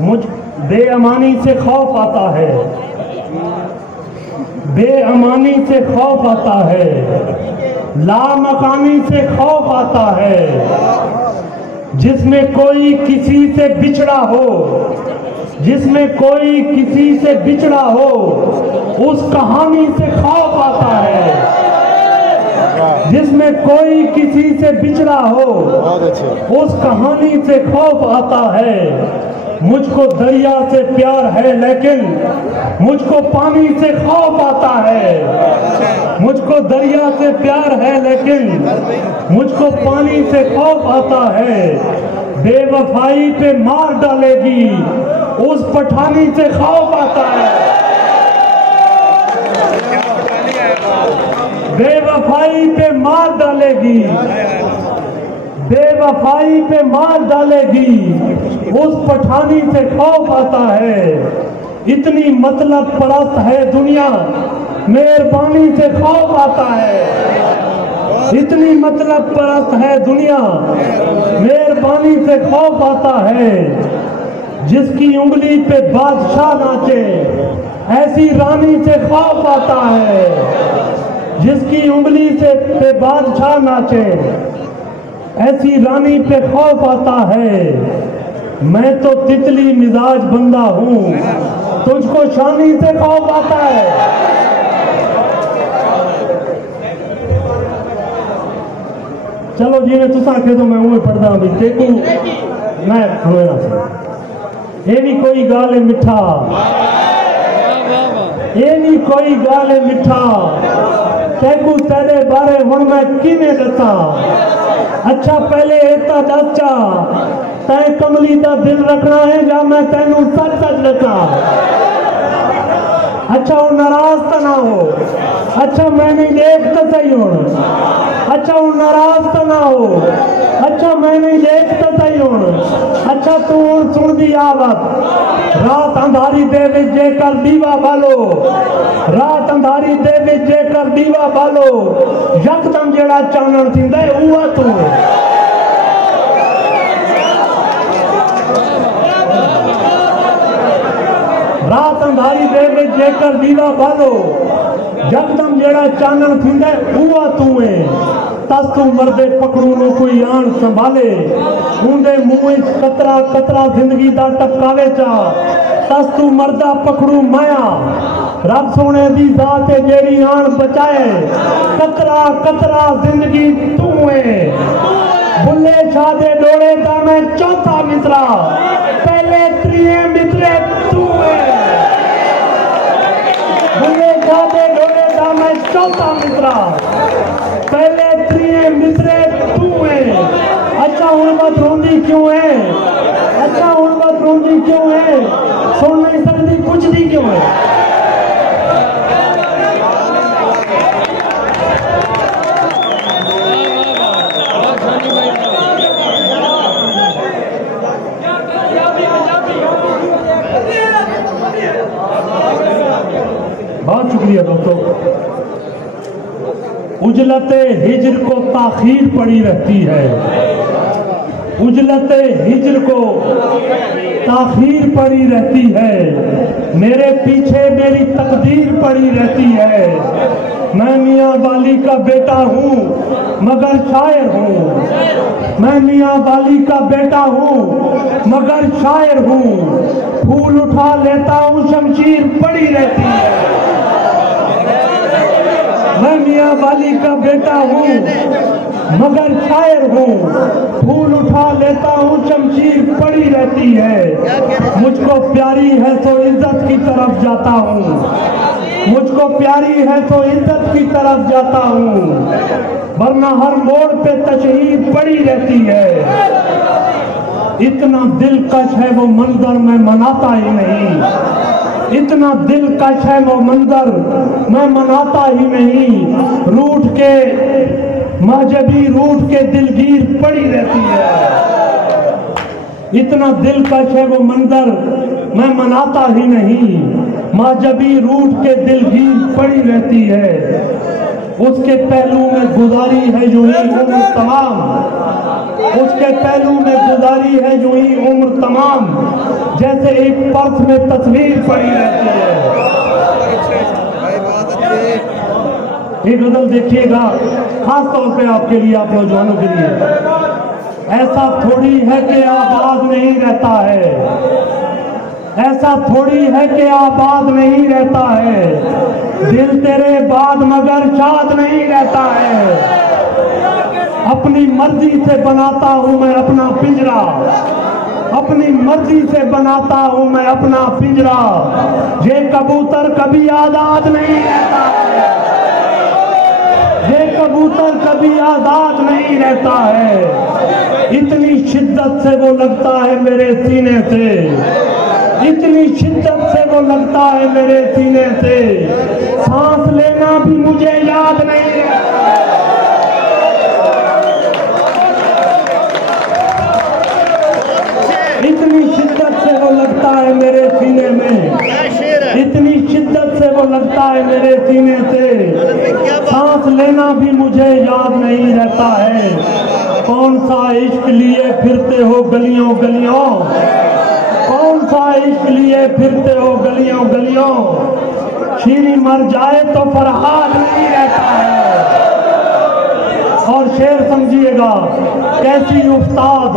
मुझ बेअमानी से खौफ आता है, बेअमानी से खौफ आता है, लामकानी से खौफ आता है। जिसमें कोई किसी से बिछड़ा हो, जिसमें कोई किसी से बिछड़ा हो, उस कहानी से खौफ आता है। जिसमें कोई किसी से बिछड़ा हो, उस कहानी से खौफ आता है। मुझको दरिया से प्यार है लेकिन मुझको पानी से खौफ आता है। मुझको दरिया से प्यार है लेकिन मुझको पानी से खौफ आता है। बेवफाई पे मार डालेगी उस पठानी से खौफ आता है। बेवफाई पे मार डालेगी, बेवफाई पे मार डालेगी उस पठानी से खौफ आता है। इतनी मतलब परस्त है दुनिया, मेहरबानी से खौफ आता है। इतनी मतलब परस्त है दुनिया, मेहरबानी से खौफ आता है। जिसकी उंगली पे बादशाह नाचे, ऐसी रानी से खौफ आता है। जिसकी उंगली से पे बादशाह नाचे, ऐसी रानी पे खौफ आता है। मैं तो तितली मिजाज बंदा हूँ, तुझको शानी से खौफ आता है। चलो जी ने तुसा कह दो, मैं उम्र पढ़दा भी देखू मैं खलोना से। ये भी कोई गाल है मिठा, ये नहीं कोई गाल है मिठा, तेकू तेरे बारे हुण मैं किवें दसा। अच्छा पहले एता दसा, तै कमली दा दिल रखना है या मैं तेनू सच सच दसा। अच्छा हूँ नाराज तो ना हो, अच्छा मैं नहीं देख तो सही हूँ। अच्छा हूँ नाराज तो ना हो, अच्छा मैं नहीं देख तो सही हूँ। अच्छा तू हूँ सुन दी आवत, रात अंधारी दे विच जेकर दीवा बालो, रात अंधारी दे विच जेकर दीवा बालो, यकदम जेड़ा चानण थींदा है उहा तू है। रात अंधारी दे विच जेकर दीवा बालो, यकदम जेड़ा चानण थींदा है उहा तू है। तस तू मरदे पकड़ू नो कोई आन संभाले, ऊंदे मुंह कतरा कतरा जिंदगी दा टपकावे चा। तस तू मरदा पकड़ू माया, रब सोने दी जात है जेड़ी आन बचाए। कतरा कतरा जिंदगी तू है। बुल्ले शाह दे डोले दा मैं चौथा मिसरा, पहले त्रिए मिसरे तू है। बुल्ले शाह दे डोले दा मैं चौथा मिसरा, पहले त्रिए मिसरे तू है। अच्छा हुण मत रोंदी क्यों है, अच्छा हुण मत रोंदी क्यों है, सुन नहीं सकती कुछ दी क्यों है। बहुत शुक्रिया दोस्तों। उजलते हिज्र को ताखीर पड़ी रहती है, उजलते हिज्र को ताखीर पड़ी रहती है। मेरे पीछे मेरी तकदीर पड़ी रहती है। मैं मियाँ वाली का बेटा हूँ मगर शायर हूँ, मैं मियाँ वाली का बेटा हूँ मगर शायर हूँ। फूल उठा लेता हूँ शमशीर पड़ी रहती है। मैं मियाँ वाली का बेटा हूँ मगर शायर हूँ। फूल उठा लेता हूँ शमशीर पड़ी रहती है। मुझको प्यारी है तो इज्जत की तरफ जाता हूँ, मुझको प्यारी है तो इज्जत की तरफ जाता हूँ, वरना हर मोड़ पे तशहीर पड़ी रहती है। इतना दिलकश है वो मंजर मैं मनाता ही नहीं, इतना दिलकश है वो मंजर मैं मनाता ही नहीं। रूठ के महजबी रूठ के दिलगीर पड़ी रहती है। इतना दिलकश है वो मंजर मैं मनाता ही नहीं, महजबी रूठ के दिलगीर पड़ी रहती है। उसके पहलू में गुजारी है यूं ही उम्र तमाम, उसके पहलू में गुजारी है यूं ही उम्र तमाम। जैसे एक पर्स में तस्वीर पड़ी रहती है। ये गजल देखिएगा खास तौर पे आपके लिए, आप नौजवानों के लिए। ऐसा थोड़ी है कि आबाद नहीं रहता है, ऐसा थोड़ी है कि आबाद नहीं रहता है, दिल तेरे बाद मगर शाद नहीं रहता है। अपनी मर्जी से बनाता हूँ मैं अपना पिंजरा, अपनी मर्जी से बनाता हूँ मैं अपना पिंजरा, ये कबूतर कभी आजाद नहीं रहता है, ये कबूतर कभी आजाद नहीं रहता है। इतनी शिद्दत से वो लगता है मेरे सीने से, इतनी शिद्दत से वो लगता है मेरे सीने से, सांस लेना भी मुझे याद नहीं रहता। इतनी शिद्दत से वो लगता है मेरे सीने में, इतनी शिद्दत से वो लगता है मेरे सीने से, सांस लेना भी मुझे याद नहीं रहता है। कौन सा इश्क लिए फिरते हो गलियों गलियों, कौन सा इश्क लिए फिरते हो गलियों गलियों, शीरी मर जाए तो फरहाद नहीं रहता है। और शेर समझिएगा, कैसी उस्ताद,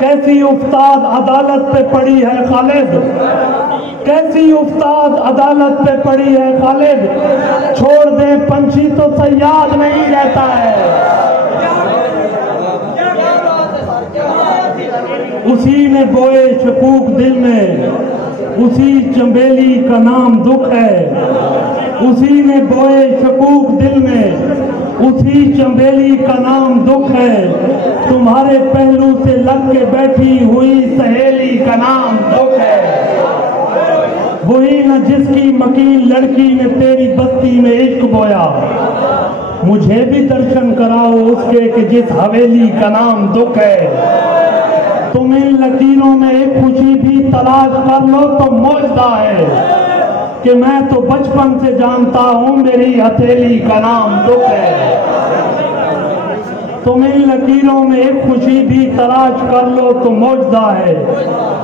कैसी उस्ताद अदालत पे पड़ी है खालिद, कैसी उस्ताद अदालत पे पड़ी है खालिद, छोड़ दे पंछी तो सयाद नहीं रहता है। उसी ने बोए शकूक दिल में, उसी चंबेली का नाम दुख है, उसी ने बोए शकूक दिल में, उसी चंबेली का नाम दुख है। तुम्हारे पहलू से लग के बैठी हुई सहेली का नाम दुख है। वही न जिसकी मकीन लड़की ने तेरी बस्ती में इश्क बोया, मुझे भी दर्शन कराओ उसके कि जिस हवेली का नाम दुख है। तुम इन लकीरों में एक खुशी भी तलाश कर लो तो मौजदा है, कि मैं तो बचपन से जानता हूँ मेरी हथेली का नाम दुख है। तुम इन लकीरों में एक खुशी भी तलाश कर लो तो मौजदा है,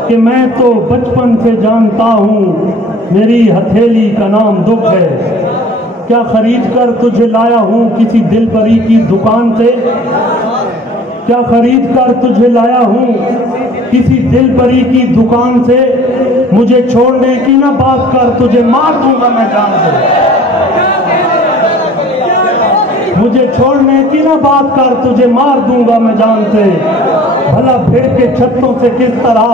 कि मैं तो बचपन से जानता हूँ मेरी हथेली का नाम दुख है। क्या खरीद कर तुझे लाया हूँ किसी दिल परी की दुकान से, क्या खरीद कर तुझे लाया हूँ किसी दिल परी की दुकान से, मुझे छोड़ने की ना बात कर तुझे मार दूंगा मैं जान से। मुझे छोड़ने की ना बात कर तुझे मार दूंगा मैं जान से। भला फिर के छत्तों से किस तरह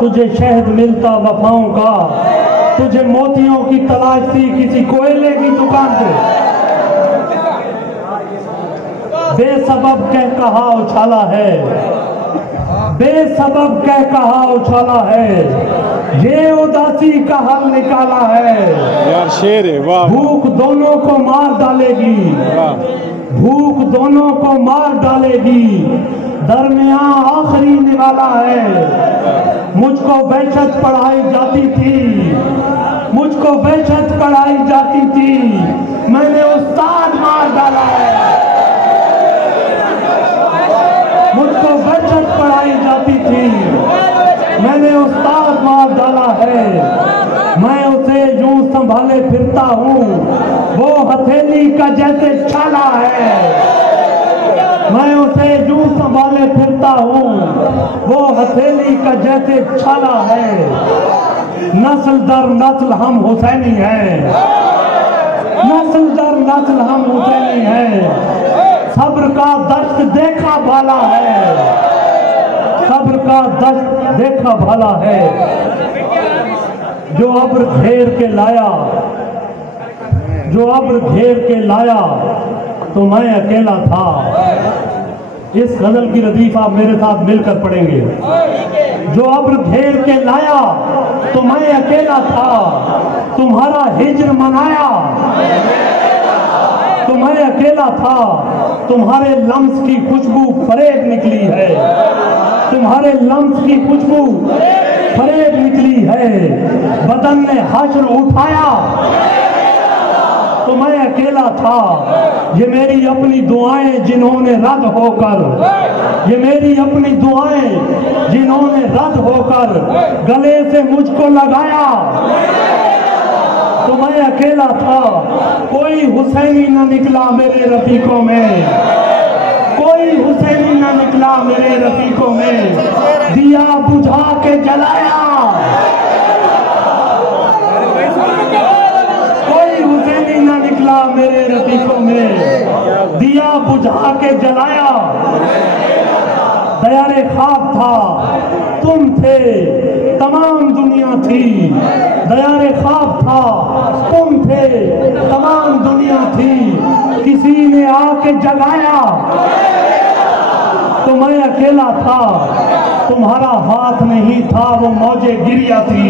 तुझे शहद मिलता वफाओं का, तुझे मोतियों की तलाश थी किसी कोयले की दुकान से। बेसबब कह कहा उछाला है, बेसबब कह कहा उछाला है, ये उदासी का हल निकाला है। यार शेर है, वाह। भूख दोनों को मार डालेगी, भूख दोनों को मार डालेगी, दरमियां आखिरी निवाला है। मुझको वहशत पढ़ाई जाती थी, मुझको वहशत पढ़ाई जाती थी, मैंने उस्ताद मार डाला है। मुझको वहशत पढ़ाई जाती थी, मैंने उस्ताद मार डाला है। मैं उसे यूं संभाले फिरता हूँ, वो हथेली का जैसे छाला है। मैं उसे यूं संभाले फिरता हूँ, वो हथेली का जैसे छाला है। नस्ल दर नस्ल हम हुसैनी हैं, नस्ल दर नस्ल हम हुसैनी हैं। सब्र का दस्त देखा भाला है, सब्र का दस्त देखा भाला है। जो अब्र घेर के लाया, जो अब्र घेर के लाया तो मैं अकेला था। इस गजल की रदीफ आप मेरे साथ मिलकर पढ़ेंगे। जो अब्र घेर के लाया तो मैं अकेला था, तुम्हारा हिज्र मनाया तो मैं अकेला था। तुम्हारे लम्स की खुशबू फरेब निकली है, तुम्हारे लम्स की खुशबू फरेब निकली है। बदन ने हश्र उठाया, तो मैं अकेला था। ये मेरी अपनी दुआएं जिन्होंने रद्द होकर, ये मेरी अपनी दुआएं जिन्होंने रद्द होकर गले से मुझको लगाया, तो मैं अकेला था। कोई हुसैनी न निकला मेरे रफीकों में, कोई हुसैनी न निकला मेरे रफीकों में। दिया बुझा के जलाया, कोई हुसैनी न निकला मेरे रफीकों में। दिया बुझा के जलाया, दयारे ख्वाब था तुम थे, तमाम दुनिया थी। दयारे ख्वाब था तुम थे, तमाम दुनिया थी। किसी ने आके जगाया तो मैं अकेला था। तुम्हारा हाथ नहीं था वो मौजे गिरिया थी,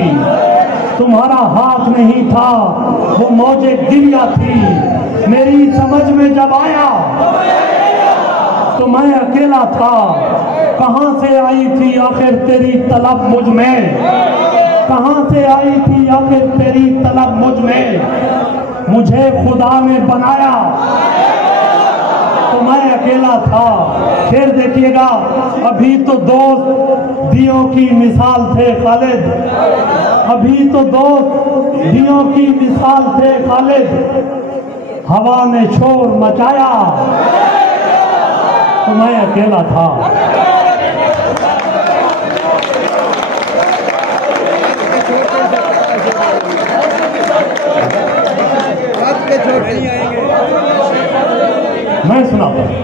तुम्हारा हाथ नहीं था वो मौजे गिरिया थी। मेरी समझ में जब आया तो मैं अकेला था। कहां से आई थी आखिर तेरी तलब मुझ में, कहां से आई थी आखिर तेरी तलब मुझ में। मुझे खुदा ने बनाया तो मैं अकेला था। फिर देखिएगा, अभी तो दोस्त दियों की मिसाल थे खालिद, अभी तो दोस्त दियों की मिसाल थे खालिद। हवा ने शोर मचाया तो मैं अकेला था। मैं सुनाता हूं,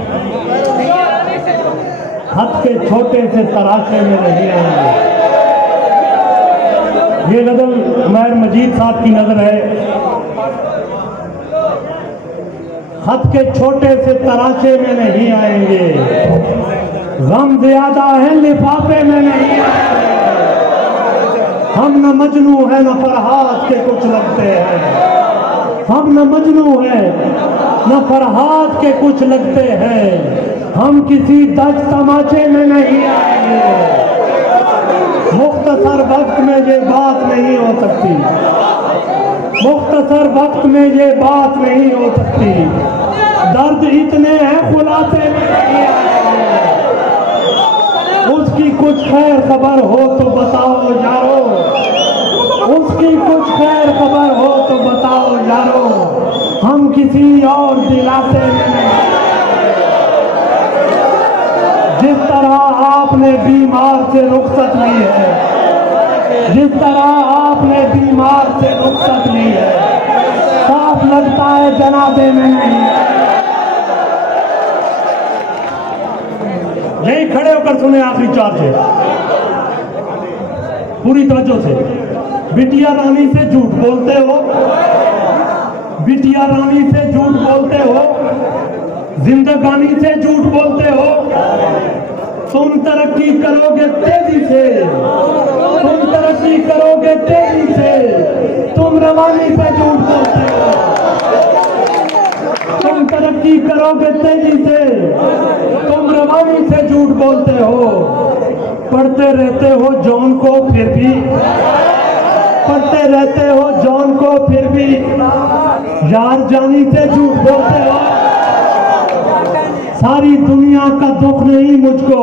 खत के छोटे से तराशे में नहीं आएंगे। ये गजल उमैर मजीद साहब की नजर है। खत के छोटे से तराशे में नहीं आएंगे, गम ज्यादा है लिफाफे में नहीं आएंगे। हम न मजनू है न फरहाद के कुछ लगते हैं, हम न मजनू है न फरहाद के कुछ लगते हैं। हम किसी दज तमाचे में नहीं आएंगे। मुख्तसर वक्त में ये बात नहीं हो सकती, मुख्तसर वक्त में ये बात नहीं हो सकती। दर्द इतने हैं खुलासे में नहीं आएंगे। उसकी कुछ खैर खबर हो तो बताओ यारो, उसकी कुछ खैर खबर हो तो बताओ यारो। हम किसी और दिलासे में नहीं। जिस तरह आपने बीमार से रुखसत ली है, जिस तरह आपने बीमार से रुखसत ली है, साफ लगता है जनाजे में नहीं। यही खड़े होकर सुने आखिरी चार से, पूरी तवज्जो से। बिटिया रानी से झूठ बोलते हो, बिटिया रानी से झूठ बोलते हो, जिंदगानी से झूठ बोलते हो। तुम तरक्की करोगे तेजी से, तुम तरक्की करोगे तेजी से। तुम रवानी से झूठ बोलते हो, तुम तरक्की करोगे तेजी से। तुम रवानी से झूठ बोलते हो। पढ़ते रहते हो जॉन को फिर भी, पढ़ते रहते हो जॉन को फिर भी। यार जानी से झूठ बोलते हो। सारी दुनिया का दुख नहीं मुझको,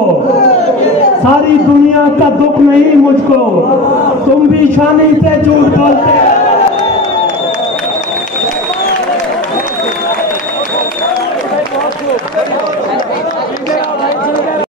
सारी दुनिया का दुख नहीं मुझको। तुम भी शानी से झूठ बोलते हो।